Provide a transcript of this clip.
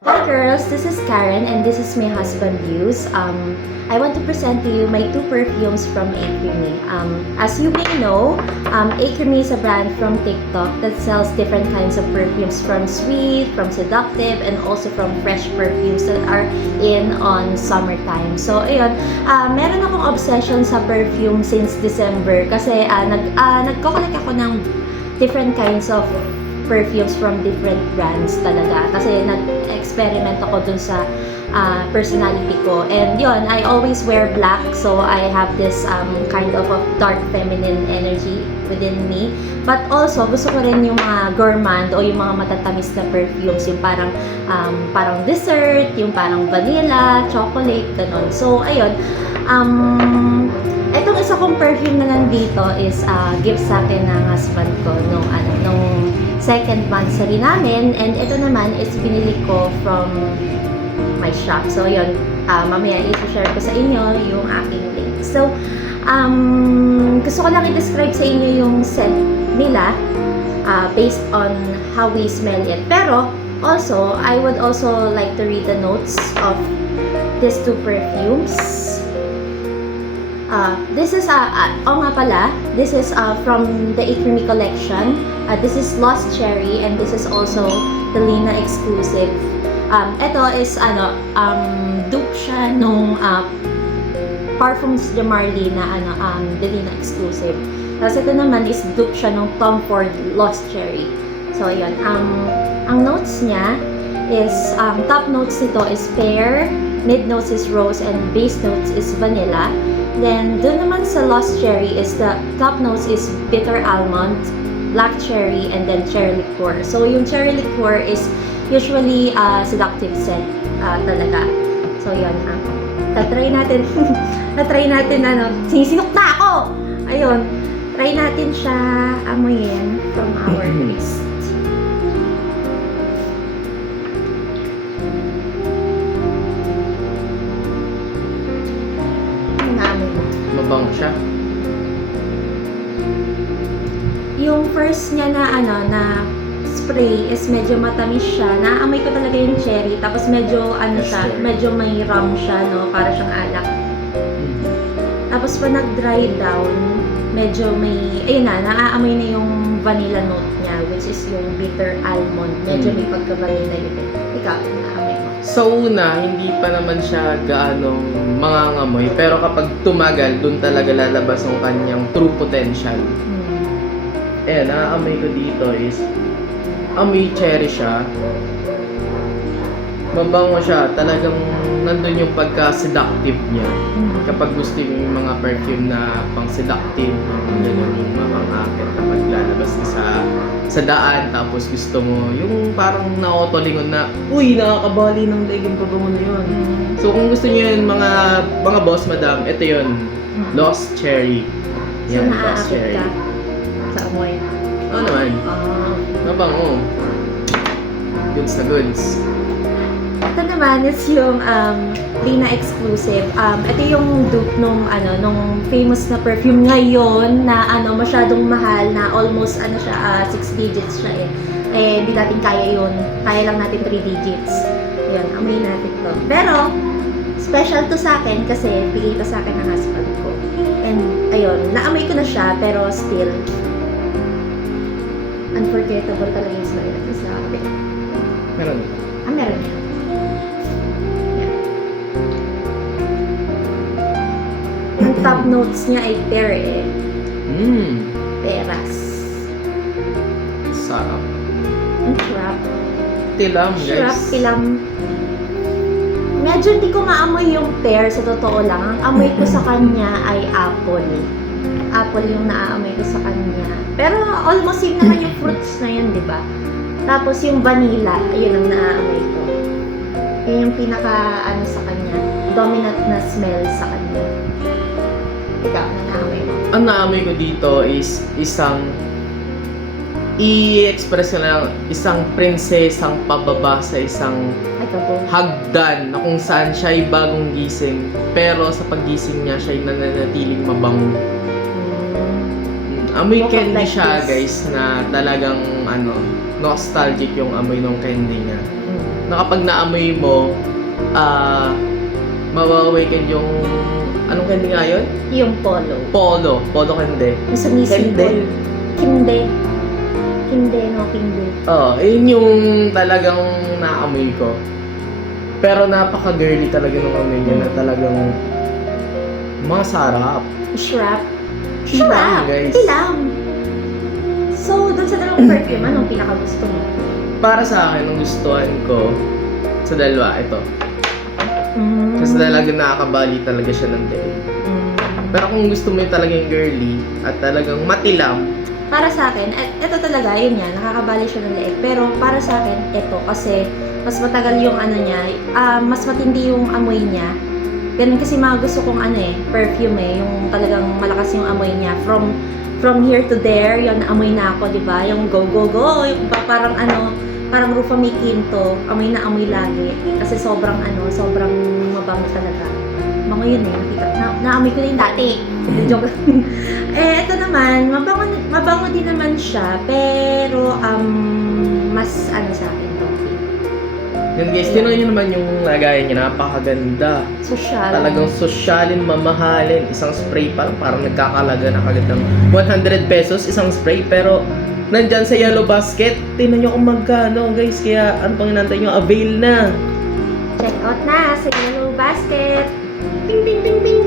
Hi girls, this is Karen and this is my husband Luz. I want to present to you my two perfumes from Acreme. As you may know, Acreme is a brand from TikTok that sells different kinds of perfumes, from sweet, from seductive, and also from fresh perfumes that are in on summertime. So ayun, meron akong obsession sa perfume since December kasi nagko-collect ako ng different kinds of perfumes from different brands talaga. Kasi nag-experiment ako dun sa personality ko. And yun, I always wear black. So I have this kind of a dark feminine energy within me. But also, gusto ko rin yung mga gourmand o yung mga matatamis na perfumes. Yung parang dessert, yung parang vanilla, chocolate, ganun. So, ayun. Itong isa kong perfume na nandito is gift sa akin ng husband ko nung second monthsary namin, and ito naman is binili ko from my shop. So yun, mamaya i-share ko sa inyo yung aking link. So gusto ko lang i-describe sa inyo yung scent nila based on how we smell it. Pero also, I would also like to read the notes of these two perfumes. This is this is from the Acreme collection. This is Lost Cherry, and this is also the Lina exclusive. Ito is dupe siya nung Parfums de Marly na the Lina exclusive. Tapos ito naman is dupe siya nung Tom Ford Lost Cherry. So ayun, ang notes niya is top notes nito is pear, mid notes is rose, and base notes is vanilla. Then, doon naman sa Lost Cherry is the top notes is bitter almond, black cherry, and then cherry liqueur. So, yung cherry liqueur is usually seductive scent talaga. So, yun. Tatry natin. Sinisinok na ako! Ayun. Try natin siya amuyin from our list. Mabango siya. Yung first niya na spray is medyo matamis siya. Naamoy ko talaga yung cherry. Tapos medyo medyo may rum siya, no? Para siyang alak. Tapos pa nag-dry down, medyo may, naaamoy na yung vanilla note niya, which is yung bitter almond. Medyo may pagka-vanilla yun. Ikaw, naamoy mo? Sa una, hindi pa naman siya gaanong mangangamoy. Pero kapag tumagal, dun talaga lalabas ang kanyang true potential. Naaamoy ko dito is amoy cherry siya. Mabango siya. Talagang nandun yung pagka-seductive niya. Kapag gusto yung mga perfume na pang-seductive, ganun yung mamangakit kapag lalabas ka sa daan, tapos gusto mo yung parang naotolingon na, uy, nakakabali ng leg yung pabango na yun. So kung gusto niyo yun, mga boss, madam, ito yun, Lost Cherry. Yan, So, Lost Cherry. ka sa amoy? Oo naman. Mabango. Goods na goods. Ito naman is yung Lina exclusive. Ito yung dupe nung famous na perfume ngayon na masyadong mahal, na almost 6 digits siya hindi natin kaya yun. Kaya lang natin 3 digits. Ayun, amoy natin to. Pero special to sa akin kasi bigay to sa akin ng husband ko. And ayun, naamoy ko na siya, pero still unforgettable talaga yung smell natin sa akin. Meron. Meron yan. Ang top notes niya ay pear peras. Sarap. Ang shrub. Tilam, Shrub, guys. tilam. Medyo hindi ko maamoy yung pear, sa totoo lang. Ang amoy ko sa kanya ay apple. Apple yung naaamoy ko sa kanya. Pero almost same naman yung fruits na yun, di ba? Tapos yung vanilla, ayun ang naaamoy ko. Yun yung pinaka, sa kanya, dominant na smell sa kanya. Ikaw, na naamoy mo? Ang naamoy ko dito is i-express ko na isang prinsesang pababa sa isang hagdan na kung saan siya ay bagong gising, pero sa paggising niya siya ay nananatiling mabango. Amoy candy siya, guys, na talagang nostalgic yung amoy ng candy niya. na kapag naamoy mo, mawawaken yung, anong candy nga yun? Yung polo. Polo candy. Yung sa Nisipol. Kinde. Kinde, no? Kinde. Oo, yun yung talagang naamoy ko. Pero napaka-girly talaga nung amoy niya na talagang masarap. Shrap. Shrap, guys. Ilam. So, dun sa dalawang perfume, anong pinakagusto mo? Para sa akin, ang gustuhan ko sa dalawa, ito. Kasi talagang nakakabali talaga siya ng day. Pero kung gusto mo yung talagang girly at talagang matilam, Para sa akin, ito talaga, yun yan, nakakabali siya ng leeg. Pero para sa akin, ito, kasi mas matagal yung ano niya, mas matindi yung amoy niya. Ganun kasi mga gusto kong perfume yung talagang malakas yung amoy niya. From here to there, yun, amoy na ako, di ba? Yung go, go, go, yung parang parang Rufa May Quinto, amoy na amoy lagi. Kasi sobrang mabango talaga. Bango yun naamoy ko na yung dati. Joke lang. Ito naman, mabango din naman siya, pero mas sa akin to. yun guys, tinuloy nyo naman yung lagayan niya, napakaganda. Social. Talagang sosyalin, mamahalin. Isang spray pa lang, parang nagkakalaga na kagad ng 100 pesos, isang spray. Pero, nandyan sa yellow basket, tingnan nyo kung magkano guys. Kaya, ano pang inantay nyo, avail na. Check out na sa Yellow Basket. Ting, ting, ting, ting.